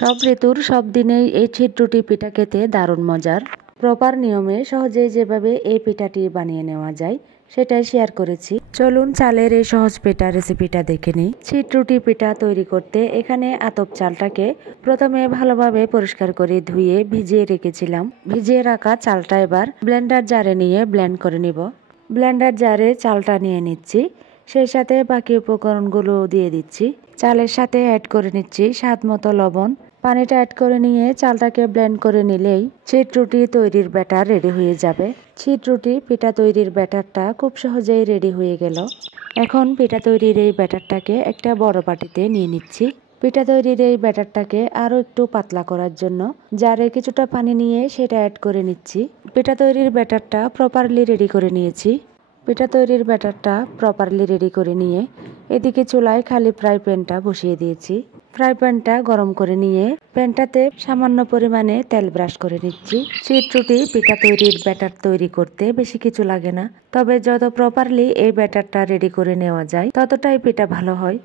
সব ঋতুর সব দিনেই এই ছিটরুটি পিঠা খেতে দারুণ মজার। প্রপার নিয়মে সহজেই যেভাবে এই পিঠাটি বানিয়ে নেওয়া যায় সেটাই শেয়ার করেছি। চলুন চালের এই সহজ পিঠা রেসিপিটা দেখে নিই। ছিটরুটি পিঠা তৈরি করতে এখানে আতপ চালটাকে প্রথমে ভালোভাবে পরিষ্কার করে ধুয়ে ভিজিয়ে রেখেছিলাম। ভিজিয়ে রাখা চালটা এবার ব্লেন্ডার জারে নিয়ে ব্লেন্ড করে নিব। ব্লেন্ডার জারে চালটা নিয়ে নিচ্ছি, সেই সাথে বাকি উপকরণগুলো দিয়ে দিচ্ছি। চালের সাথে অ্যাড করে নিচ্ছি স্বাদ মতো লবণ। পানিটা অ্যাড করে নিয়ে চালটাকে ব্লেন্ড করে নিলেই ছিটরুটি তৈরির ব্যাটার রেডি হয়ে যাবে। ছিটরুটি পিঠা তৈরির ব্যাটারটা খুব সহজেই রেডি হয়ে গেল। এখন পিঠা তৈরির এই ব্যাটারটাকে একটা বড় বাটিতে নিয়ে নিচ্ছি। পিঠা তৈরির এই ব্যাটারটাকে আরও একটু পাতলা করার জন্য জারে কিছুটা পানি নিয়ে সেটা অ্যাড করে নিচ্ছি। পিঠা তৈরির ব্যাটারটা প্রপারলি রেডি করে নিয়েছি। পিঠা তৈরির ব্যাটারটা প্রপারলি রেডি করে নিয়ে এদিকে চুলায় খালি ফ্রাই প্যানটা বসিয়ে দিয়েছি। ফ্রাই প্যানটা গরম করে নিয়ে প্যানটাতে সামান্য পরিমাণে তেল ব্রাশ করে নিচ্ছি। ছিটরুটি পিঠা তৈরির ব্যাটার তৈরি করতে বেশি কিছু লাগে না, তবে যত প্রপারলি এই ব্যাটারটা রেডি করে নেওয়া যায় ততটাই পিঠা ভালো হয়।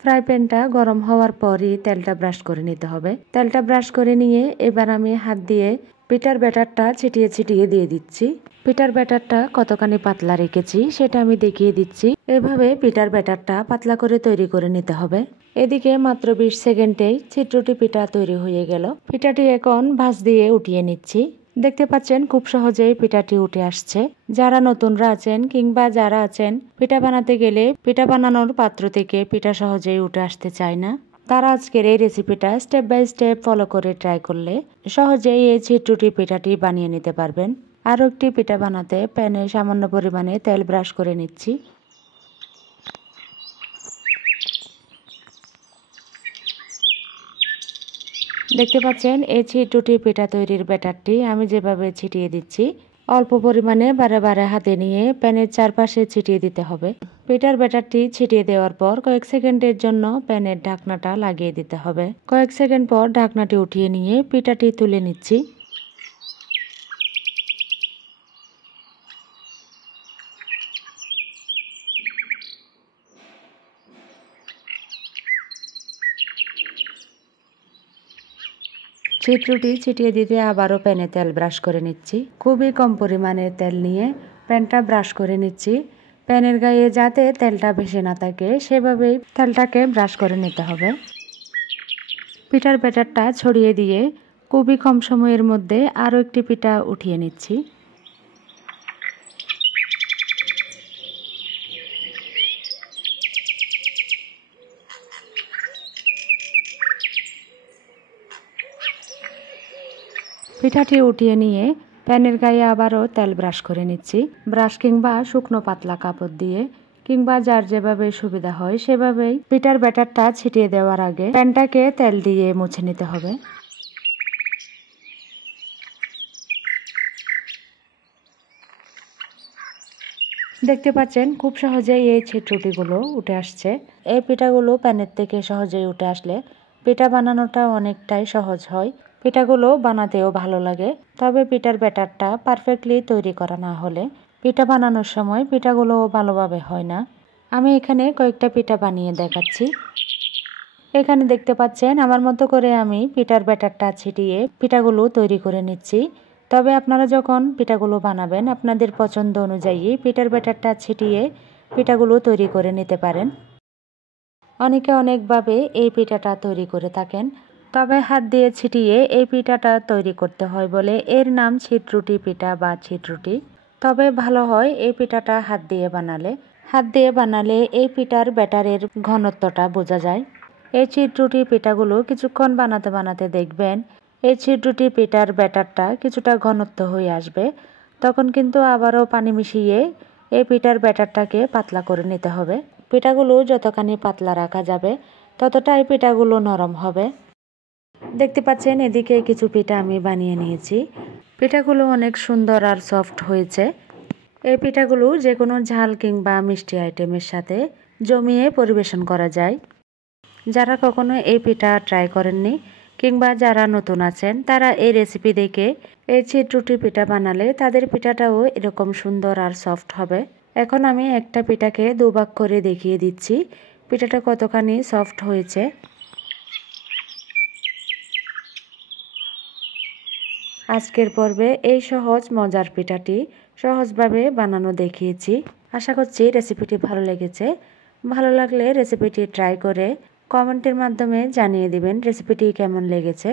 ফ্রাই প্যানটা গরম হওয়ার পরই তেলটা ব্রাশ করে নিতে হবে। তেলটা ব্রাশ করে নিয়ে এবার আমি হাত দিয়ে পিঠার ব্যাটারটা ছিটিয়ে ছিটিয়ে দিয়ে দিচ্ছি। পিঠার ব্যাটারটা কতখানি পাতলা রেখেছি সেটা আমি দেখিয়ে দিচ্ছি। এভাবে পিঠার ব্যাটারটা পাতলা করে তৈরি করে নিতে হবে। এদিকে মাত্র 20 সেকেন্ডেই ছিটরুটি পিঠা তৈরি হয়ে গেল। পিঠাটি এখন ভাঁজ দিয়ে উঠিয়ে নিচ্ছি। দেখতে পাচ্ছেন খুব সহজেই পিঠাটি উঠে আসছে। যারা নতুনরা আছেন কিংবা যারা আছেন পিঠা বানাতে গেলে পিঠা বানানোর পাত্র থেকে পিঠা সহজেই উঠে আসতে চায় না, তারা আজকের এই রেসিপিটা স্টেপ বাই স্টেপ ফলো করে ট্রাই করলে সহজেই এই ছিটরুটি পিঠাটি বানিয়ে নিতে পারবেন। আরও একটি পিঠা বানাতে প্যানে সামান্য পরিমাণে তেল ব্রাশ করে নিচ্ছি। দেখতে পাচ্ছেন এই ছিটরুটি পিঠা তৈরির ব্যাটারটি আমি যেভাবে ছিটিয়ে দিচ্ছি, অল্প পরিমাণে বারে বারে হাতে নিয়ে প্যানের চারপাশে ছিটিয়ে দিতে হবে। পিঠার ব্যাটারটি ছিটিয়ে দেওয়ার পর কয়েক সেকেন্ডের জন্য প্যানের ঢাকনাটা লাগিয়ে দিতে হবে। কয়েক সেকেন্ড পর ঢাকনাটি উঠিয়ে নিয়ে পিঠাটি তুলে নিচ্ছি। ছিটরুটি ছিটিয়ে দিতে আবারও প্যানে তেল ব্রাশ করে নিচ্ছি। খুবই কম পরিমাণে তেল নিয়ে প্যানটা ব্রাশ করে নিচ্ছি। প্যানের গায়ে যাতে তেলটা ভেসে না থাকে সেভাবেই তেলটাকে ব্রাশ করে নিতে হবে। পিঠার ব্যাটারটা ছড়িয়ে দিয়ে খুবই কম সময়ের মধ্যে আরও একটি পিঠা উঠিয়ে নিচ্ছি। পিঠাটি উঠিয়ে নিয়ে প্যানের গায়ে আবারও তেল ব্রাশ করে নিচ্ছি। ব্রাশ কিংবা শুকনো পাতলা কাপড় দিয়ে কিংবা যার যেভাবে সুবিধা হয় সেভাবেই পিঠার ব্যাটারটা ছিটিয়ে দেওয়ার আগে প্যানটাকে তেল দিয়ে মুছে নিতে হবে। দেখতে পাচ্ছেন খুব সহজেই এই ছিটরুটিগুলো উঠে আসছে। এই পিঠাগুলো প্যানের থেকে সহজেই উঠে আসলে পিঠা বানানোটা অনেকটাই সহজ হয়। পিঠাগুলো বানাতেও ভালো লাগে, তবে পিঠার ব্যাটারটা পারফেক্টলি তৈরি করা না হলে পিঠা বানানোর সময় পিঠাগুলো ভালোভাবে হয় না। আমি এখানে কয়েকটা পিঠা বানিয়ে দেখাচ্ছি। এখানে দেখতে পাচ্ছেন আমার মতো করে আমি পিঠার ব্যাটারটা ছিটিয়ে পিঠাগুলো তৈরি করে নিচ্ছি। তবে আপনারা যখন পিঠাগুলো বানাবেন আপনাদের পছন্দ অনুযায়ী পিঠার ব্যাটারটা ছিটিয়ে পিঠাগুলো তৈরি করে নিতে পারেন। অনেকে অনেকভাবে এই পিঠাটা তৈরি করে থাকেন, তবে হাত দিয়ে ছিটিয়ে এই পিঠাটা তৈরি করতে হয় বলে এর নাম ছিটরুটি পিঠা বা ছিটরুটি। তবে ভালো হয় এই পিঠাটা হাত দিয়ে বানালে। হাত দিয়ে বানালে এই পিঠার ব্যাটারের ঘনত্বটা বোঝা যায়। এই ছিটরুটি পিঠাগুলো কিছুক্ষণ বানাতে বানাতে দেখবেন এই ছিটরুটি পিঠার ব্যাটারটা কিছুটা ঘনত্ব হয়ে আসবে। তখন কিন্তু আবারও পানি মিশিয়ে এই পিঠার ব্যাটারটাকে পাতলা করে নিতে হবে। পিঠাগুলো যতখানি পাতলা রাখা যাবে ততটাই পিঠাগুলো নরম হবে। দেখতে পাচ্ছেন এদিকে কিছু পিঠা আমি বানিয়ে নিয়েছি। পিঠাগুলো অনেক সুন্দর আর সফট হয়েছে। এই পিঠাগুলো যে কোনো ঝাল কিংবা মিষ্টি আইটেমের সাথে জমিয়ে পরিবেশন করা যায়। যারা কখনো এই পিঠা ট্রাই করেননি কিংবা যারা নতুন আছেন তারা এই রেসিপি দেখে এই ছিটরুটি পিঠা বানালে তাদের পিঠাটাও এরকম সুন্দর আর সফট হবে। এখন আমি একটা পিঠাকে দুভাগ করে দেখিয়ে দিচ্ছি পিঠাটা কতখানি সফট হয়েছে। আজকের পর্বে এই সহজ মজার পিঠাটি সহজভাবে বানানো দেখিয়েছি। আশা করছি রেসিপিটি ভালো লেগেছে। ভালো লাগলে রেসিপিটি ট্রাই করে কমেন্টের মাধ্যমে জানিয়ে দিবেন রেসিপিটি কেমন লেগেছে।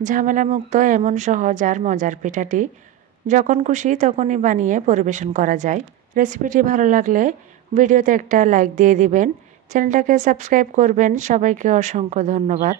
ঝামেলামুক্ত এমন সহজ আর মজার পিঠাটি যখন খুশি তখনই বানিয়ে পরিবেশন করা যায়। রেসিপিটি ভালো লাগলে ভিডিওতে একটা লাইক দিয়ে দিবেন, চ্যানেলটাকে সাবস্ক্রাইব করবেন। সবাইকে অসংখ্য ধন্যবাদ।